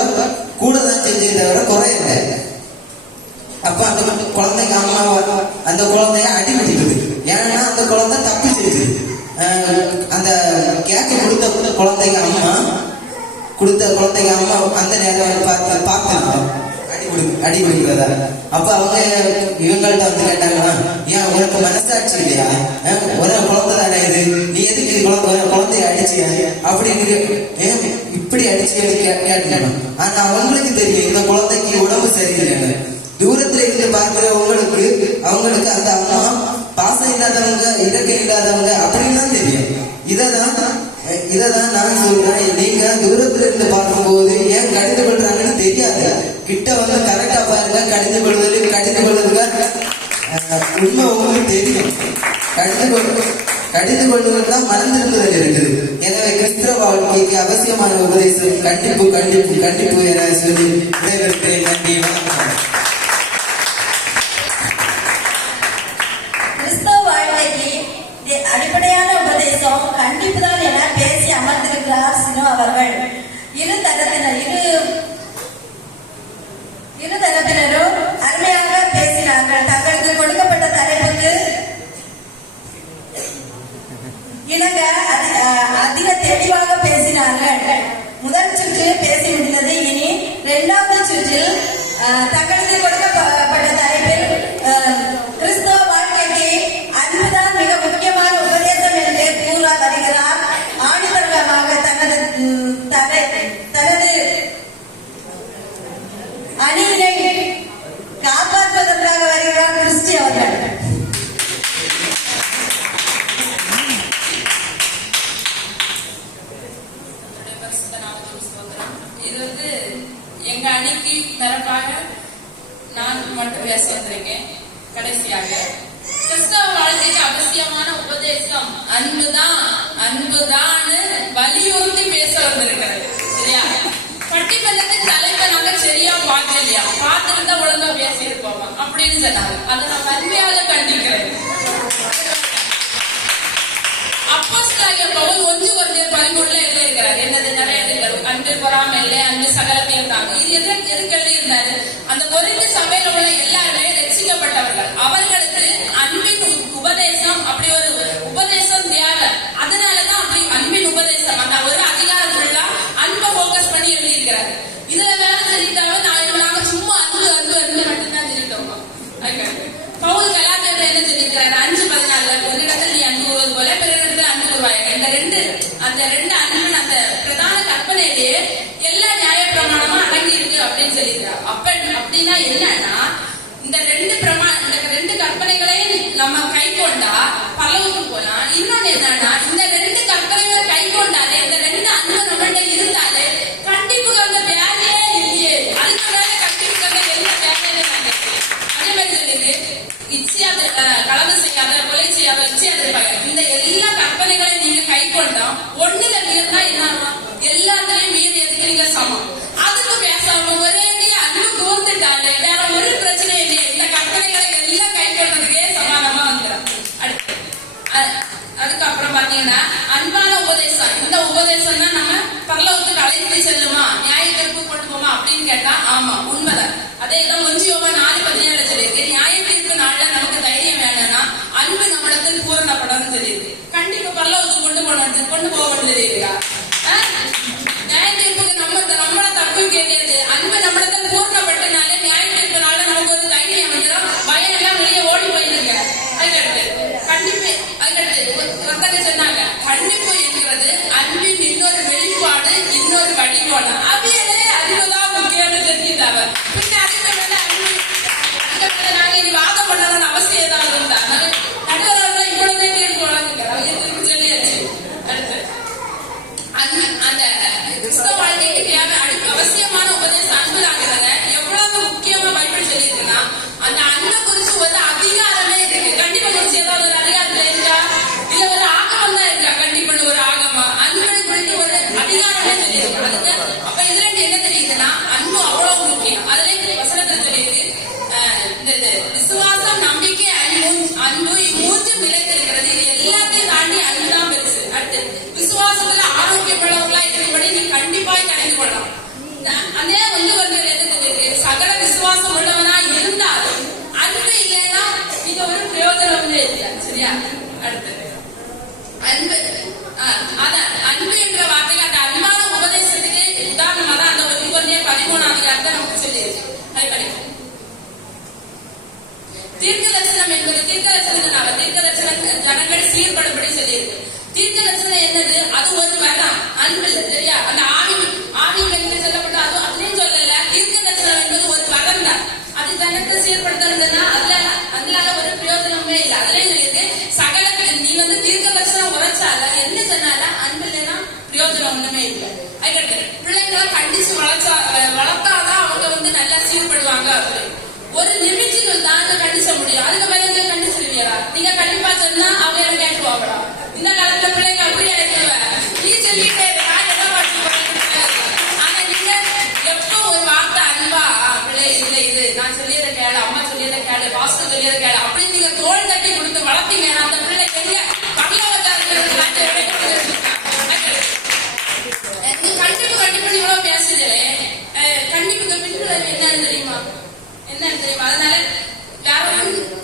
கூட தான் செஞ்சே தவிர குறையில்லை. அப்ப அந்த குழந்தைக்கு அம்மா அந்த குழந்தைய அடி பிடிக்குது. ஏன்னா அந்த குழந்தை தப்பு செஞ்சு அந்த கேக்கு கொடுத்த குழந்தைங்க அம்மா அந்த நேரம் பார்த்து அடி பிடிக்கிறதா. அப்ப அவங்க இவங்கள்ட்ட வந்து கேட்டாங்கன்னா, ஏன் உனக்கு மனசாட்சி இல்லையா, ஒரு குழந்தை தானே இது, நீ எதுக்கு குழந்தைய அடிச்சியா அப்படின்னு இப்படி அடிச்சு கேட்கணும். ஆனா அவங்களுக்கு தெரியும் இந்த குழந்தைக்கு உடம்பு சரியில்லைன்னு. தூரத்துல இருந்து பார்க்கிற அவங்களுக்கு அந்த அம்மா பாசம் இல்லாதவங்க, இறக்கை இல்லாதவங்க அப்படின்னு தெரியும். இததான் நான் சொல்றேன். நீங்க தூரத்துல இருந்து பார்க்கும்போது ஏன் கடிந்து கொள்றாங்கன்னு தெரியாது. கிட்ட வந்து கரெக்டா பாருங்க. கடிந்து கொள்வதுக்கு உண்மை உங்களுக்கு தெரியும். கடிந்து கொள்வதுதான் மறந்திருப்பதில் இருக்குது. எனவே கிறிஸ்தவ வாழ்க்கைக்கு அவசியமான உபதேசம் கண்டிப்பு என சொல்லி விடைபெற்றேன். நன்றி, வணக்கம். கிறிஸ்தவ வாழ்க்கைக்கு அடிப்படையான உபதேசம் கண்டிப்பு தான் என பேசி அமர்ந்திருக்கிறார் சினோ அவர்கள். இரு தரப்பினரும் அருமையாக பேசினார்கள். தங்களுக்கு கொடுக்கப்பட்ட தலைப்புக்கு இணங்க அதிக தெளிவாக பேசினார்கள். முதல் சுற்று பேசி முடிந்தது. இனி இரண்டாவது சுற்றில் தங்களுக்கு கொடுக்கப்பட்ட தலைப்பில் கிறிஸ்தவ வாழ்க்கைக்கு அன்புதான் மிக முக்கியமான உபதேசம் என்று கூற வருகிறார். ஆணித்தரமாக தனது அணியினை காப்பாற்றுவதற்காக வருகிறார் கிறிஸ்டி அவர்கள். இது வந்து எங்க அணிக்கு தரப்பாக நான் மட்டும் பேச வந்திருக்கேன். கடைசியாக கிறிஸ்தவ வாழ்க்கைக்கு அவசியமான உபதேசம் அன்புதான் வலியுறுத்தி பேச வந்திருக்கிறது. சரியா? பட்டிமன்றத்தின் தலைப்பை நாங்க சரியா பார்க்கலையா, பார்த்துருந்தா ஒழுங்கா பேசியிருப்போம் அப்படின்னு சொன்னாங்க. அதை நான் வன்மையாக கண்டிக்கிறேன். அப்போஸ்தலனாகிய பவுல் 1:13 எழுதியிருக்கிறார். என்னது நிறைய இருக்கிறது. அன்பு பொறாமை இல்லை, அன்பு சகலமே இருந்தாங்க. இது எதுக்கு எழுதியிருந்தாரு? அந்த கொரிந்து சபையில உள்ள எல்லாருமே ரட்சிக்கப்பட்டவர்கள். அவர்களுக்கு அன்பின் உபதேசம், அப்படி ஒரு உபதேசம் தேவை. அதனாலதான் அப்படி அன்பின் உபதேசம் அந்த ஒரு அதிகாரம் ஃபுல்லா அன்பை போக்கஸ் பண்ணி எழுதியிருக்கிறாரு. இதுல வேற தெரிவித்தாலும் நாங்க சும்மா அன்பு மட்டும்தான் தெரிவித்தோம். பவுல் கலாத்தியர்ல என்ன சொல்லியிருக்கிறாரு? 5:14 ஒரு இடத்துல நீ அன்பு கூறுவது போல பிறரிடத்தில் அன்பு கூறுவாய். அந்த ரெண்டு அன்பின் அந்த பிரதான கற்பனையிலேயே எல்லா நியாய பிரமாணமும் அடங்கி இருக்கு அப்படின்னு சொல்லியிருக்கிறார். அப்படின்னா என்னன்னா, இந்த ரெண்டு கற்பனைகளையும் நம்ம கை கொண்டா பரலோகத்துக்கு போலாம். இன்னொன்னு என்னன்னா, இந்த ரெண்டு கற்பனைகளை கை கொண்டாலே, இந்த ரெண்டு அன்பு நம்மள்ட இருந்தாலே கண்டிப்புக்கு அந்த வேலையே இல்லையே. அதுக்கு மேல கண்டிப்புக்கு அந்த என்ன வேலையில அதே மாதிரி சொல்லிட்டு களவு செய்யாத, கொலை செய்யாத, இந்த எல்லா கற்பனைகளையும் நீங்க கை கொண்டா ஒண்ணுல மீறினா என்ன ஆகும்? எல்லாத்துலயும் மீறி எதுக்கு நீங்க சமம். அதுக்கு பேசாம ஒரே அன்பு கூர்ந்துட்டாலே வேற ஒரு பிரச்சனை இல்லையே. இந்த கற்பனைகளை எல்லாம் கை கொண்டதுக்கே சமானமா வந்துடும். அதுக்கப்புறம் பாத்தீங்கன்னா அன்பான உபதேசம். இந்த தீர்க்க தரிசனம் என்பது தீர்க்க தரிசனம் ஜனங்கள் சீர்படும்படி சொல்லியிருக்கு. தீர்க்க தரிசனம் என்னது? அது ஒரு வரம், அன்பு, சரியா? அந்த ஆவி என்று சொல்லப்பட்ட அதுலயும் சொல்லல. தீர்க்க தரிசனம் என்பது ஒரு வரம் தான். அது ஜனத்தை சீர்படுத்துறதுன்னா அதனால ஒரு பிரயோஜனமே இல்லை. அதுலயும் சொல்லியிருக்கு சகல நீ தீர்க்க தரிசனம் உரைச்சால என்ன சொன்னாலும் அன்பு இல்லைன்னா பிரயோஜனம் ஒண்ணுமே இல்லை. அதுக்கடுத்து பிள்ளைங்களை கண்டிச்சு வளர்த்தாதான் அவங்க நல்லா சீர்படுவாங்க. ஒரு லிமிட்டுக்கு தான் கண்டிச்ச முடியும். அதுக்கு மேல கண்டிச்சிருவியா? நீங்க கண்டிப்பா சொன்னா அவங்க எனக்கு கேட்டுவாங்களா? இந்த காலத்துல பிள்ளைங்க அப்படியே நீ சொல்லிட்டே ஆனா நீங்க எப்போ ஒரு வார்த்தை அன்பா பிள்ளை இல்ல இது நான் சொல்லியத கேளு, அம்மா சொல்லியத கேளு, பாஸ்டர் சொல்லியத கேளு அப்படின்னு நீங்க தோல் தட்டி கொடுத்து வளர்த்தீங்க. அந்த பிள்ளை பெரிய கண்டிப்பு இவ்வளவு பேசுதே கண்டிப்புக்கு பின்விளைவு என்னன்னு தெரியுமா? அதனால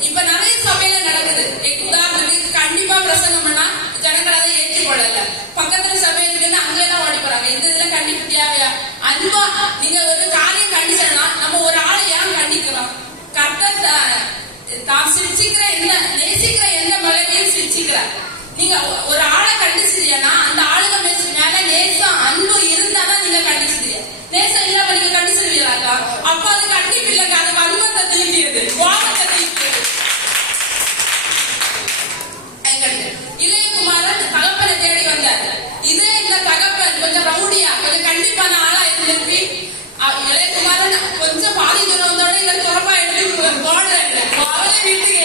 இப்ப நிறைய சபையில நடக்குது. உதாரணத்துக்கு கண்டிப்பா பிரசங்கம் பண்ணா ஜனங்கள் அதை ஏற்றுக்கொள்ளல. பக்கத்துல சபை இருக்குன்னு அங்கெல்லாம் ஓடி போறாங்க. இந்த இதுல கண்டிப்பு தேவையா? அன்பா நீங்க ஒரு காரியம் கண்டிச்சா நம்ம ஒரு ஆளை ஏன் கண்டிக்கிறோம்? கர்த்தர் தான் சிரிச்சுக்கிற என்ன நேசிக்கிற என்ன மலையிலையும் சிரிச்சுக்கிறார். நீங்க ஒரு ஆளை கண்டிச்சிருக்கா அந்த ஆளுங்க மேல நேசம் அன்பு இருந்தாதான் நீங்க கண்டிச்சிருக்கீங்க. நேசம் இல்லாம நீங்க கண்டிச்சிருவீங்களாக்கா? அப்ப அது கண்டிப்பு இல்லைங்க, அது வன்மத்தை தீட்டியது, கோபத்தை தீட்டியது. இளையகுமாரன் தகப்பனை தேடி வந்தார். இதே இந்த தகப்பன் கொஞ்சம் ரவுடியா கொஞ்சம் கண்டிப்பான ஆளா இருந்திருக்கு. இளையகுமாரன் கொஞ்சம் பாதி தூரம் வந்தோட இல்ல துறப்பா எடுத்து போடுறாங்க. அவரை வீட்டுக்கு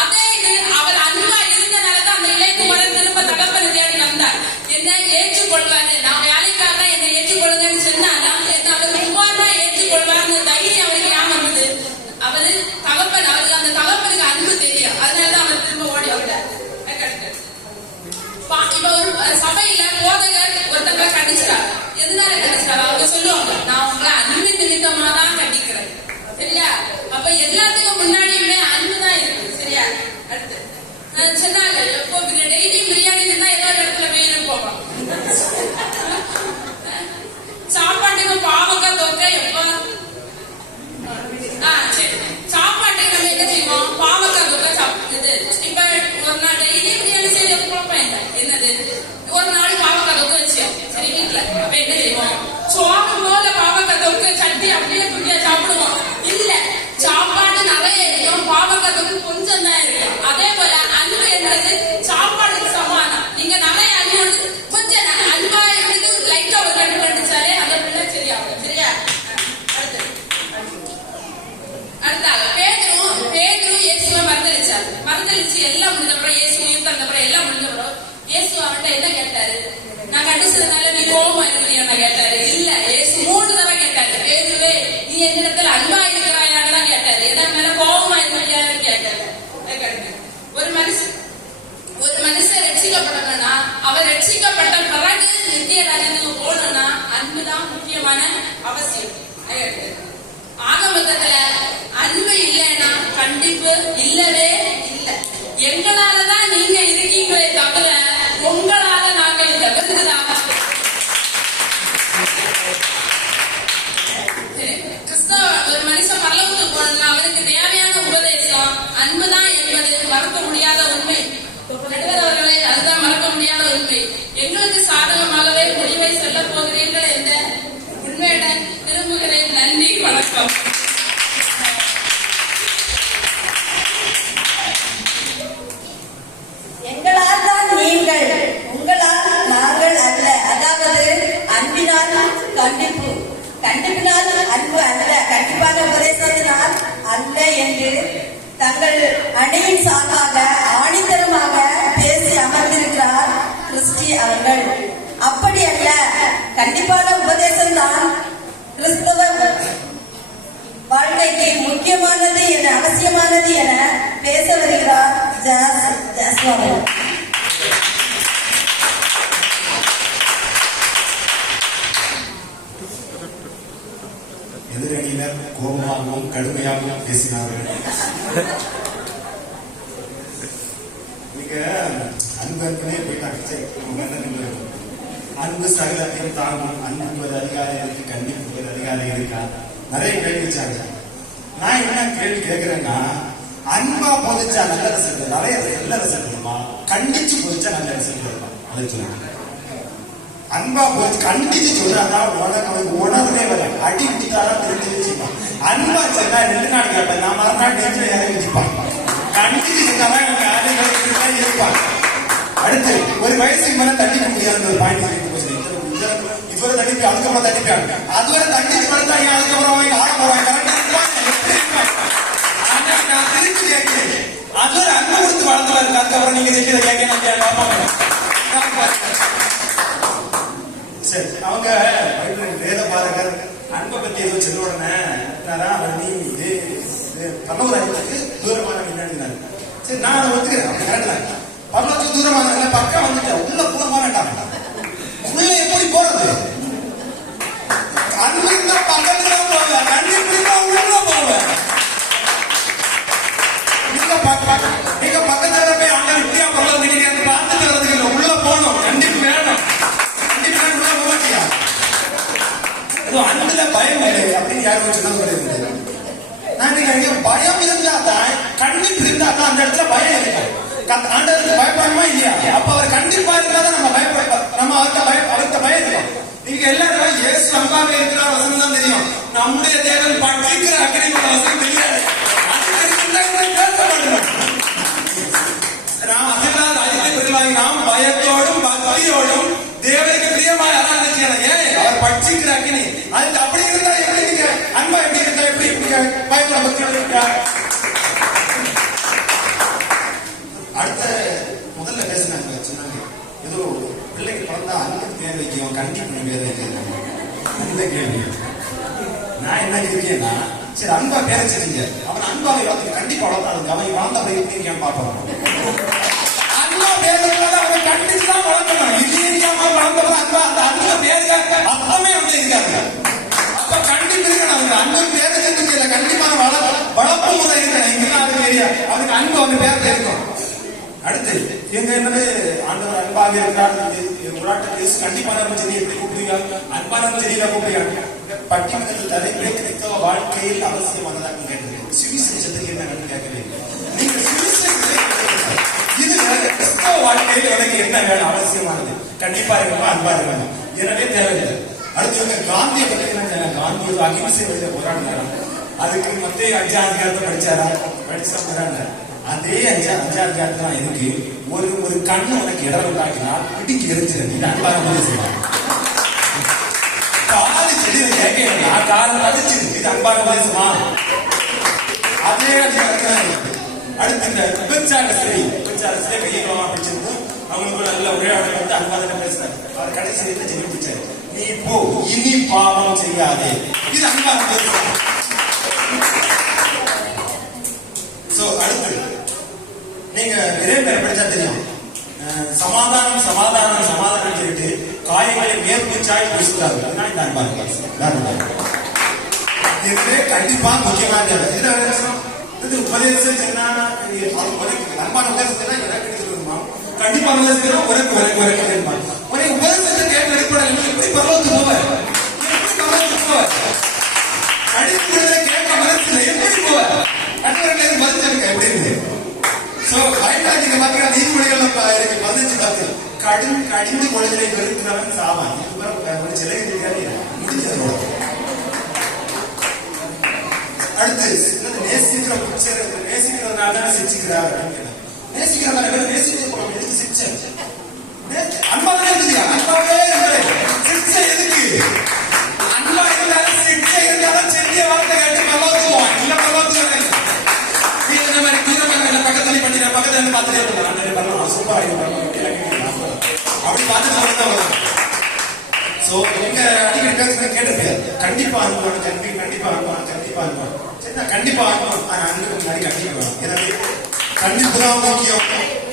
அதே இது அவர் அன்பா இருந்தனாலதான் அந்த இளையகுமாரன் திரும்ப தகப்பனை தேடி வந்தார். என்ன ஏற்றுக்கொள்வாரு, நான் வேலைக்காரனா என்னை ஏற்றுக்கொள்ளுங்கன்னு சொன்னாலும் அவர் குமாரனா ஏற்றுக்கொள்வார்னு தைரியம் அவருக்கு ஏன் வந்தது? அவரு தகப்பன், அவருக்கு அந்த தகப்பனுக்கு அன்பு தெரியும். அதனாலதான் அவர் திரும்ப ஓடி வந்தார். இப்ப ஒரு சபையில போதகர் ஒருத்தவங்க கண்டிச்சார். எதனால கண்டிச்சார்? அவங்க சொல்லுவாங்க நான் உங்களை அன்பு நிமித்தமா தான் கண்டிக்கிறேன், சரியா? அப்ப எல்லாத்துக்கும் முன்னாடியுமே அன்புதான் இருக்கு, சரியா? அடுத்து சொன்னாங்க எப்போ டெய்லி பிரியாணி இருந்தா ஏதோ இடத்துல வெயில் போவோம். சாப்பாட்டுக்கு பாவக்காய் தொக்க எப்போ சரி சாப்பாட்டுக்கு நம்ம என்ன செய்வோம்? பாவக்காய் தொக்க சாப்பிடுது. இப்ப ஒரு நாள் டெய்லி பிரியாணி செய்ய குழப்பம் இல்லை. என்னது ஒரு நாள் பாவக்காய் தொக்க வச்சோம், சரி வீட்டுல. அப்ப என்ன செய்வோம்? சோகம் போல பாவக்காய் தொக்க சட்டி அப்படியே குட்டியா சாப்பிடுவோம். இல்ல சாப்பாடு நிறைய இருக்கும், பாவக்காய் தொக்கு கொஞ்சம் தான் இருக்கும். அதே போல அன்பு என்றது சாப்பாடுக்கு சமானம். நீங்க நிறைய அன்பு கொஞ்சம் அன்பா இருந்து லைட்டா ஒரு கண்டு கண்டிச்சாலே அந்த பிள்ளை சரியாகும், சரியா? அடுத்தாக பேதுரு இயேசுவை மறுதலிச்சு எல்லாம் முடிஞ்சப்பறம் இயேசு உயிர் தந்தப்பறம் எல்லாம் முடிஞ்சப்பறம் இயேசு அவன்கிட்ட என்ன கேட்டாரு? நான் கண்டிச்சதுனால நீ கோபமா இருக்கிறீங்க கேட்டாரு? இல்ல, இயேசு 3 தடவை கேட்டாரு. பேதுருவே நீ என்னிடத்துல அன்பா இருக்கிறாயான்னு தான் கேட்டாரு. எதன் மேல கோபமா இருக்கிறியான்னு கேட்டாரு. ஒரு மனுஷன் ரட்சிக்கப்படணும்னா அவர் ரட்சிக்கப்பட்ட பிறகு நித்திய ராஜ்யத்துக்கு போகணும்னா அன்புதான் முக்கியமான அவசியம். ஆகமத்துல அன்பு இல்லைன்னா கண்டிப்பு இல்லவே இல்லை. எங்களாலதான் நீங்க இருக்கீங்களே தவிர உங்களால நாங்க இந்த விருதுதான். கிறிஸ்தவ ஒரு மனுஷன் பரலோகத்துக்கு போனா அவருக்கு தேவையான உபதேசம் அன்புதான் என்பது மறக்க முடியாத உண்மை. நடுவர்களே, அதுதான் மறக்க முடியாத உண்மை. எங்களுக்கு சாதகமாகவே முடிவை சொல்ல போகிறீர்கள் என்ற உண்மையுடன் திரும்புகிறேன். நன்றி, வணக்கம். எங்களால் தான் நீங்கள், உங்களால் நாங்கள் அல்ல. அதாவது அன்பினால் கண்டிப்பு, கண்டிப்பினால் அன்பு அல்ல, கண்டிப்பான உபதேசத்தினால் அல்ல என்று தங்கள் அணியின் சார்பாக ஆணித்தரமாக பேசி அமர்ந்திருக்கிறார் கிறிஸ்டி அவர்கள். அப்படி அல்ல, கண்டிப்பான உபதேசம் தான் கிறிஸ்தவ வாழ்க்கைக்கு முக்கியமானது என அவசியமானது என பேச வருகிறார் ஜாஸ்வா. எதிரணியினர் கோபமாகவும் கடுமையாகவும் பேசினார்கள். நீங்க அன்பே போயிட்டாங்க. அன்பு சகலத்தையும் தாங்கும், அன்புக்கு ஒரு அதிகாரம் இருக்கு, கண்டிப்புக்கு ஒரு அதிகாரம் இருக்கா? நிறைய கேள்வி வச்சாங்க. நான் என்ன கேள்வி கேட்கிறேன்னா, அன்பா போதிச்சா நல்ல ரிசல்ட், நிறைய நல்ல ரிசல்ட் வருமா? கண்டிச்சு போதிச்சா நல்ல ரிசல்ட் வருமா? அதை சொல்லுங்க. அன்பா போச்சு கண்டிச்சு சொல்றாதான் உனக்கு உணர்வே வர அடி குடித்தாதான் தெரிஞ்சு வச்சுப்பான். அன்பா சொன்னா 2 நாள் கேட்பேன், நான் மறுநாள் நேற்று இறங்கி வச்சுப்பான். கண்டிச்சு சொன்னாதான் எனக்கு ஆளுகள் இருப்பான். அடுத்து ஒரு வயசுக்கு மேல தட்டிக்க முடியாத ஒரு பாயிண்ட் இவரை தட்டிப்பா, அதுக்கப்புறம் தட்டிப்பாங்க. அதுவரை தட்டிச்சு வளர்த்தாங்க, அதுக்கப்புறம் அவங்க ஆட போவாங்க. நான் திருப்பி கேட்கிறேன், அதுவரை அன்பு கொடுத்து வளர்த்துவாரு. அதுக்கப்புறம் நீங்க திருப்பி கேட்க சரி. அவங்க வேத பாரகர் அன்பை பத்தி ஏதோ சொல்ல உடனே அவர் நீ பரலோகத்துக்கு தூரமான நின்னாரு. சரி, நான் அதை ஒத்துக்கிறேன். கரெக்ட். பரலோகத்துக்கு தூரமான பக்கம் வந்துட்டேன், உள்ள போக வேண்டாம். உள்ள எப்படி போறது? அன்பு இருந்தா பக்கத்துல போவேன், கண்டிப்பா உள்ள போவேன். நீங்க பக்கத்துல போய் அங்க இப்படியா பரலோகம் நினைக்கிறேன் பார்த்துட்டு வரதுக்கு இல்லை, உள்ள போகணும். கண்டிப்பா வேணும். அன்புல பயம் இல்லை அப்படின்னு யாரும் சொல்ல. நான் பயம் இருந்தா தான், கண்டிப்பு இருந்தா தான் அந்த இடத்துல பயம் இருக்கு. ஆண்டவருக்கு பயப்படணுமா இல்லையா? அப்ப அவர் கண்டிப்பா இருந்தா தான் நம்ம பயப்பட, நம்ம அவர்கிட்ட பயம் இருக்கும். நீங்க எல்லாரும் இயேசு அன்பாக இருக்கிற வசனம் தான் தெரியும். நம்முடைய தேவன் பட்சிக்கிற அக்கறையோட வசனம் தெரியாது. நாம் அசைவாத அதிக பெருளாகி நாம் பயத்தோடும் பக்தியோடும் தேவனுக்கு பிரியமாய் ஆராதனை செய்யலாம். ஏன்? அவர் பட்சிக்கிற அக்கினி. அதுக்கு அப்படி இருந்தா எப்படி நீங்க அன்பா எப்படி இருந்தா எப்படி பயப்பட பக்தியோட இருக்கா? அடுத்த முதல்ல பேசினாங்க, சொன்னாங்க ஏதோ பிள்ளைக்கு பிறந்தா அன்பு பேர் வைக்கும், கண்டிப்பு பேர் வைக்கிறாங்க. அந்த கேள்வி நான் என்ன இருக்கேன்னா, சரி அன்பா பேர சரிங்க, அவன் அன்பாவை வளர்த்து கண்டிப்பா வளர்த்தாங்க. அவன் வளர்ந்த அப்படி இருக்கேன் பார்ப்பான். அன்பா பேருக்காக அவன் கண்டிச்சுதான் வளர்க்கணும். இல்லையாம வளர்ந்தவன் அன்பா அந்த அன்பு பேருக்க அர்த்தமே வந்து இருக்காங்க. அப்ப கண்டிப்பு இருக்கணும். அவங்க அன்பு பேர செஞ்சு கண்டிப்பான வளர்ப்பு முறை இருக்கணும். இங்கெல்லாம் அது ஏரியா அதுக்கு அன்பு அவங்க பேர்ல இருக்கும். அடுத்து எங்க என்னது ஆண்டவர் அன்பாக இருக்கிறார். கண்டிப்பான சரி எப்படி கூப்பிடுவீங்க? அன்பான சரியா கூப்பிடுங்க. பட்டிமன்றத்தில் தலைமுறை கிறிஸ்தவ வாழ்க்கையில் அவசியமானதாக கேட்கிறேன். சுவிசேஷத்துக்கு என்ன கேட்கிறேன்? நீங்க இது கிறிஸ்தவ வாழ்க்கையில் எனக்கு என்ன வேணும்? அவசியமானது கண்டிப்பா இருக்கணும், அன்பா இருக்கணும். எனவே தேவையில்லை. அடுத்தவங்க காந்தியை பற்றி என்ன? காந்தி ஒரு அகிம்சை வழியில போராடினாரா? அதுக்கு மத்திய 5 அதிகாரத்தை படிச்சா போராடினார். அதே 5 அதிகாரத்தை தான் இருக்கு. ஒரு கண்ணு உனக்கு இடம் உண்டாக்கினால் பிடிக்கு எரிஞ்சிருக்கு. இது அன்பாக போது செய்வாங்க. காலு செடியில கேட்கா கால அடிச்சிருக்கு. இது அன்பாக பேசுமா? அதே அதிகாரத்தான் இருக்கு. அடுத்து இந்த விபச்சார சிலை கையமா பிடிச்சிருக்கும். அவங்களுக்கு நல்ல உரையாடல் வந்து அன்பாக பேசுறாரு. அவர் கடைசி என்ன சொல்லி பிடிச்சாரு? நீ போ, இனி பாவம் செய்யாதே. இது அன்பாக பேசுறாங்க. அடுத்து நீங்க இறைவன் படிச்சா தெரியும். சமாதானம் சமாதானம் சமாதானம் சொல்லிட்டு காயங்களை மேற்பூச்சாய் பேசுகிறாரு. அதனால இந்த அன்பாக இதுவே கண்டிப்பா முக்கியமான தேவை. இது உபதேசம் அன்பான உபதேசத்தை கண்டிப்பா உபதேசம் ஒரே உபதேசத்தை கேட்டு வெளிப்பட எப்படி பரவத்து போவார்? அடிப்படை கேட்க மனசுல எப்படி போவார்? கட்டுரைக்கு பதில் எப்படி? நீதிமொழிகள் 15 கடிந்து கொள்ளைகளை வெறுக்கிறவன் சாவான். சிலை முடிஞ்சதோட அடுத்து நேசிக்கிறதுனால தான் சிரிச்சுக்கிறார். நேசிக்கிறவங்க நேசிச்சு போறோம். எதுக்கு சிரிச்ச? அன்பாவே இருந்துச்சு. அன்பாவே சிரிச்ச எதுக்கு? அன்பா இருந்தாலும் சிரிச்ச இருந்தாலும் செடிய வார்த்தை கேட்டு பரவாத்துவோம். இல்ல பரவாத்துவோம். இந்த மாதிரி தூரம் பக்கத்துல பண்ணி பக்கத்துல பார்த்துட்டே இருக்கலாம். சூப்பரா அப்படி பார்த்து வரும். சோ எங்க அடிக்கடி கேட்டிருப்பேன். கண்டிப்பா அனுபவம் கல்வி, கண்டிப்பா அனுபவம், கண்டிப்பா அனுபவம். சரி, நான் கண்டிப்பா அனுபவம். ஆனா அன்புக்கு முன்னாடி கண்டிப்பா வேணும். எனவே கண்டிப்பு தான் முக்கியம்.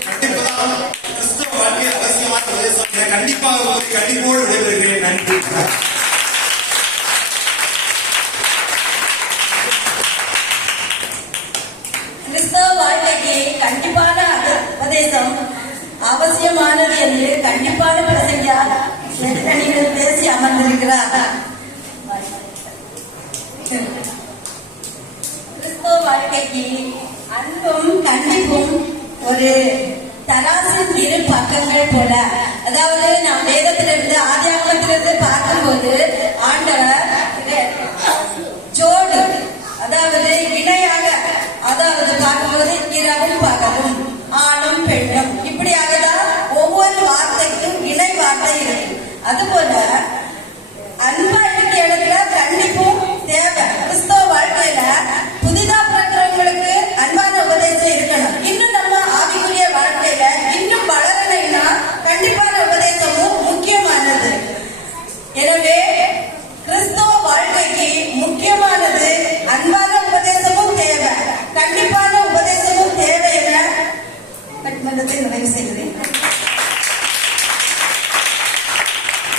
கண்டிப்பு தான் கிறிஸ்தவ வாழ்க்கையில் அவசியமான உபதேசம். கண்டிப்பாக கண்டிப்போடு விடைபெறுகிறேன். நன்றி. கிறிஸ்தவ வாழ்க்கைக்கு கண்டிப்பான உபதேசம் அவசியமானது என்று கண்டிப்பான பிரசங்கா நீங்கள் பேசி அமர்ந்திருக்கிறார். வாழ்க்கைக்கு அன்பும் கண்டிப்பும் ஒரு தராசின் இரு பக்கங்கள் போல. அதாவது நாம் வேதத்திலிருந்து ஆதியாகமத்திலிருந்து பார்க்கும்போது ஆண்டவர் ஜோடு, அதாவது இணையாக, அதாவது பார்க்கும்போது இரவும் பகலும் ஆணும் பெண்ணும் இப்படியாக தான் ஒவ்வொரு வார்த்தைக்கும் இணை வார்த்தை இருக்கு. அதுபோல